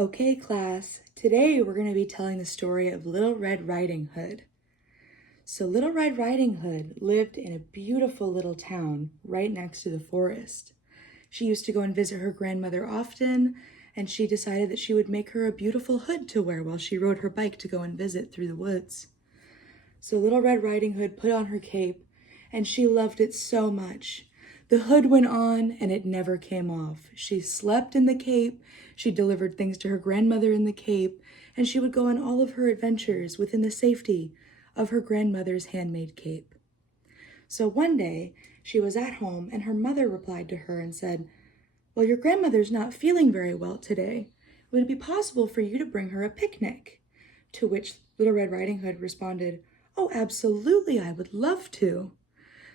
Okay, class, today we're going to be telling the story of Little Red Riding Hood. So Little Red Riding Hood lived in a beautiful little town right next to the forest. She used to go and visit her grandmother often, and she decided that she would make her a beautiful hood to wear while she rode her bike to go and visit through the woods. So Little Red Riding Hood put on her cape, and she loved it so much. The hood went on and it never came off. She slept in the cape, she delivered things to her grandmother in the cape, and she would go on all of her adventures within the safety of her grandmother's handmade cape. So one day, she was at home and her mother replied to her and said, "Well, your grandmother's not feeling very well today. Would it be possible for you to bring her a picnic?" To which Little Red Riding Hood responded, "Oh, absolutely, I would love to."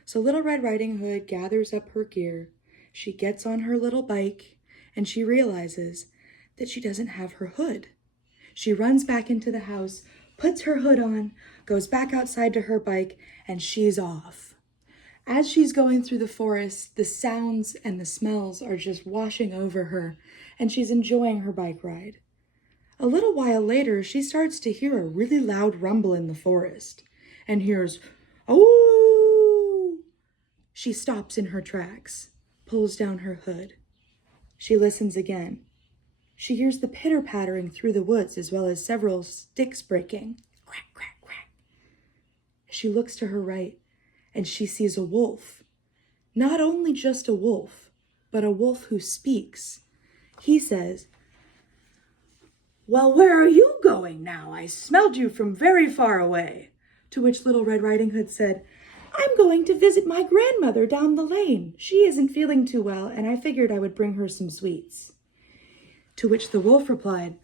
So Little Red Riding Hood gathers up her gear, she gets on her little bike, and she realizes that she doesn't have her hood. She runs back into the house, puts her hood on, goes back outside to her bike, and she's off. As she's going through the forest, the sounds and the smells are just washing over her, and she's enjoying her bike ride. A little while later, she starts to hear a really loud rumble in the forest, and hears, "Oh!" She stops in her tracks, pulls down her hood. She listens again. She hears the pitter-pattering through the woods as well as several sticks breaking. Crack, crack, crack. She looks to her right and she sees a wolf. Not only just a wolf, but a wolf who speaks. He says, "Well, where are you going now? I smelled you from very far away." To which Little Red Riding Hood said, "I'm going to visit my grandmother down the lane. She isn't feeling too well, and I figured I would bring her some sweets." To which the wolf replied,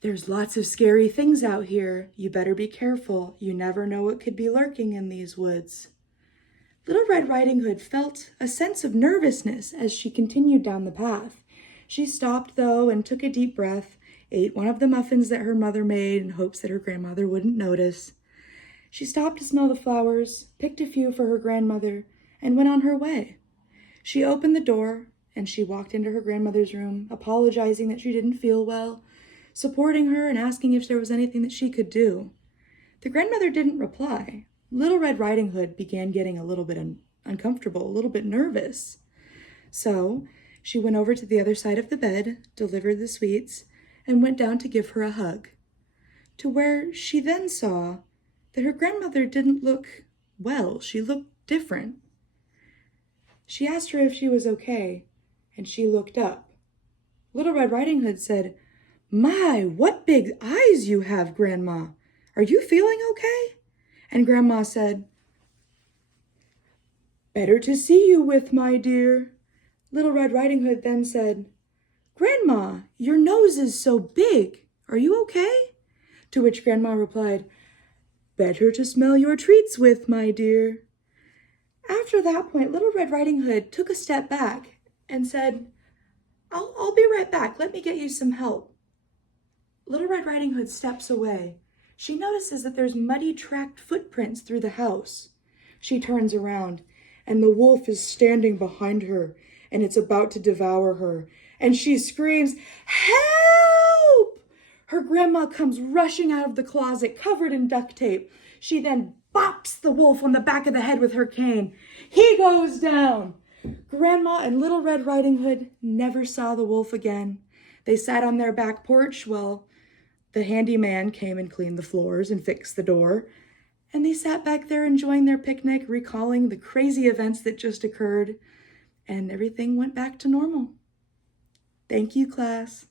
"There's lots of scary things out here. You better be careful. You never know what could be lurking in these woods." Little Red Riding Hood felt a sense of nervousness as she continued down the path. She stopped, though, and took a deep breath, ate one of the muffins that her mother made in hopes that her grandmother wouldn't notice. She stopped to smell the flowers, picked a few for her grandmother, and went on her way. She opened the door, and she walked into her grandmother's room, apologizing that she didn't feel well, supporting her and asking if there was anything that she could do. The grandmother didn't reply. Little Red Riding Hood began getting a little bit uncomfortable, a little bit nervous. So she went over to the other side of the bed, delivered the sweets, and went down to give her a hug. To where she then saw that her grandmother didn't look well. She looked different. She asked her if she was okay, and she looked up. Little Red Riding Hood said, "My, what big eyes you have, Grandma. Are you feeling okay?" And Grandma said, "Better to see you with, my dear." Little Red Riding Hood then said, "Grandma, your nose is so big. Are you okay?" To which Grandma replied, "Better to smell your treats with, my dear." After that point, Little Red Riding Hood took a step back and said, I'll be right back. Let me get you some help." Little Red Riding Hood steps away. She notices that there's muddy tracked footprints through the house. She turns around, and the wolf is standing behind her, and it's about to devour her. And she screams, "Help!" Her grandma comes rushing out of the closet, covered in duct tape. She then bops the wolf on the back of the head with her cane. He goes down. Grandma and Little Red Riding Hood never saw the wolf again. They sat on their back porch while the handyman came and cleaned the floors and fixed the door. And they sat back there enjoying their picnic, recalling the crazy events that just occurred. And everything went back to normal. Thank you, class.